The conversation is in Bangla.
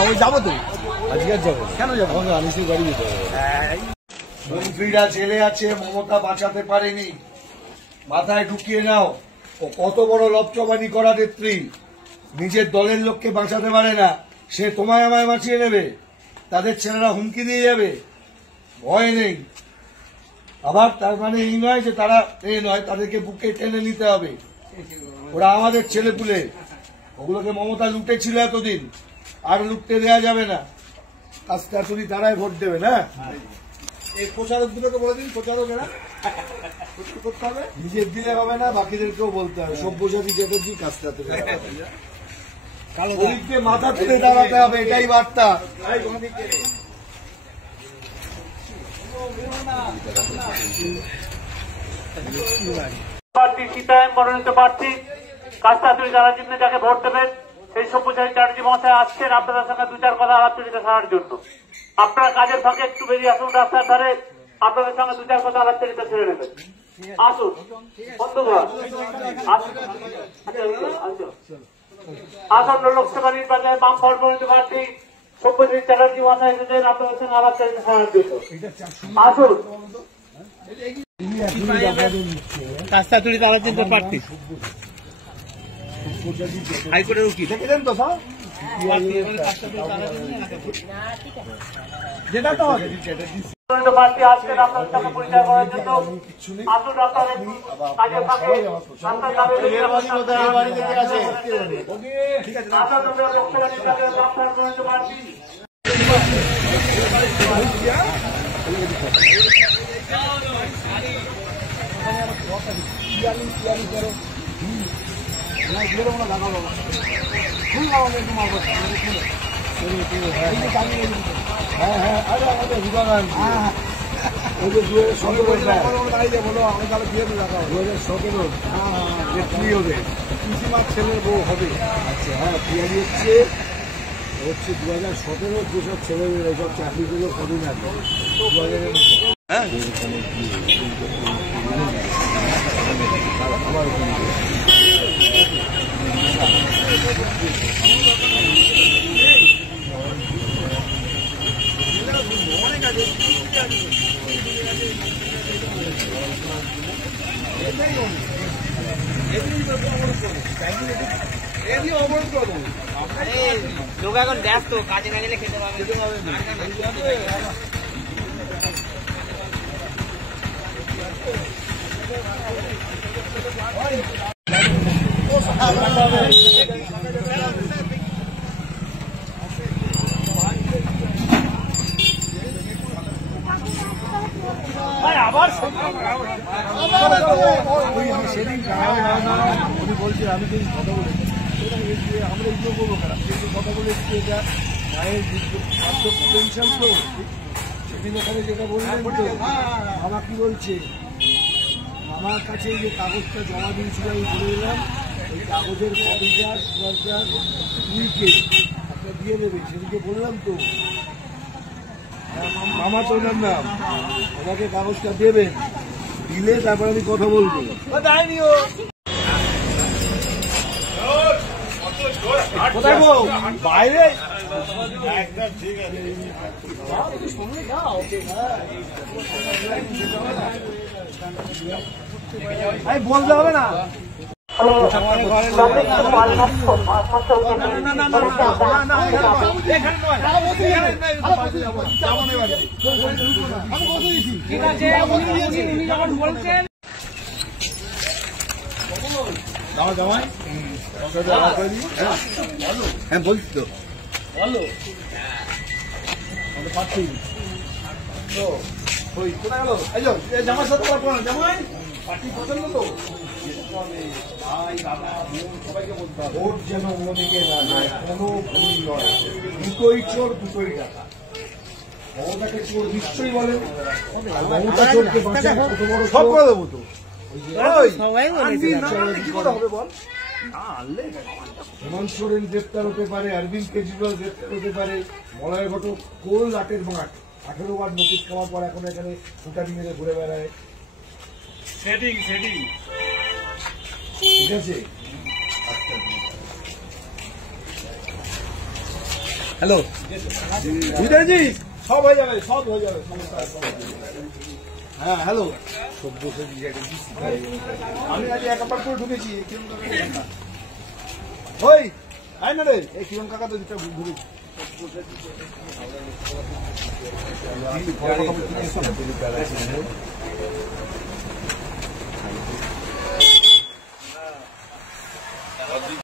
আমি যাবো তো, আজকে যাবো। কেন যাবো? আনিসের বাড়ি যেতে হবে। মন্ত্রীরা জেলে আছে, মমতা বাঁচাতে পারেনি, মাথায় ঢুকিয়ে নাও। ও কত বড় লবচবানি করা নেত্রী, নিজের দলের লোককে বাঁচাতে পারে না, সে তোমায় আমায় বাঁচিয়ে নেবে। তাদের ছেলেরা হুমকি দিয়ে যাবে, ভয় নেই। আবার তার মানে এই নয় যে তারা নয়, তাদেরকে বুকে টেনে নিতে হবে। ওরা আমাদের ছেলেপুলে, ওগুলোকে মমতা লুটেছিল এতদিন, আর লুটতে দেওয়া যাবে না। আস্তে আস্তে তারাই ভোট দেবে না। এই প্রচারকগুলোকে বলে দিন, প্রচারকেরা করতে হবে, নিজের দিলে হবে না, বাকিদেরকেও বলতে হবে। সব্যসাচী চ্যাটার্জি কাজটা গরিবকে মাথা তুলে দাঁড়াতে হবে, এটাই বার্তা। মনোনীত প্রার্থী কাস্তাতুরি দারাজিন্নে যাকে ভোট দেবেন সেই সব্যসাচী চ্যাটার্জি মহাশয় আসছেন আপনাদের সঙ্গে দু চার কথা আলাপচারিতা ছাড়ার জন্য। আপনারা কাজের ফাঁকে একটু বেরিয়ে আসুন রাস্তার ধারে, আপনাদের সঙ্গে দু চার কথা আলাপচারিতা ছেড়ে নেবেন। আসুন বন্ধুগণ, আসন্ন লোকসভা নির্বাচনে বামফ্রন্ট মনোনীত প্রার্থী সব্যসাচী চ্যাটার্জি মহাশয় এসেছেন আপনাদের সঙ্গে আলাপচারিতা ছাড়ার জন্য। আসুন। কাস্তাতুরি দারাজিন্নে প্রার্থী হাইকোর্টের উকিল দেখেছেন তো সব যেটা তো প্রার্থী আসছেন আপনার সাথে পরিচয় করার জন্য। আসুন আপনাদের কাজের ফাঁকে ছেলের বউ হবে। আচ্ছা, হ্যাঁ, পিয়ারি হচ্ছে 2017 যেসব ছেলেমেয়েরা এইসব চাকরিগুলো কদিন আগে 2000-এর লোক এখন ব্যস্ত, কাজে না গেলে খেতে পারবে আবার সেদিন উনি বলছে আমি যদি কথা বলেছি আমরা ইগনোর করবো খারাপ, কিন্তু কথা বলে এটা মায়ের পেনশন তো সেদিন ওখানে যেটা বললেন তো বাবা কি বলছে, আমার কাছে যে কাগজটা জমা দিয়েছিল আমি বলে দিলাম, ওই কাগজের কপিটা সুপারটার উইকে আপনার দিয়ে দেবে। সেদিকে বললাম তো মামা তো ওনার নাম, ওনাকে কাগজটা দেবেন, দিলে তারপর আমি কথা বলবো। বাইরে বলতে হবে না। হ্যাঁ বলছি তো, বলো পাচ্ছি তো ওই কোথায় গেল জামার সাথে জামাই পার্টি পছন্দ তো ভোট যেন অন্যদিকে না যায়, কোনো ভুল নয়, দুটোই চোর দুটোই টাকা। মমতাকে চোর নিশ্চয়ই বলে, মমতা চোরকে বাঁচায় কত বড় সব করে দেবো তো। হবে বল, হেমন্ত সোরেন গ্রেপ্তার হতে পারে, অরবিন্দ কেজরিওয়াল গ্রেপ্তার হতে পারে, মলয় ঘটক গোল রাতের মাঠ 18 বার নোটিশ খাওয়ার পর এখন এখানে ফুটানি মেরে ঘুরে বেড়ায়। ঠিক আছে, হ্যালো বুঝতে পেরেছিস? সব হয়ে যাবে, সব হয়ে যাবে। হ্যাঁ হ্যালো, আমি আজ এক অ্যাপার্ট করে ঢুকেছি। ওই আয় না রে, এই কিরণ কাকা তো দুটো ঢুকেছি।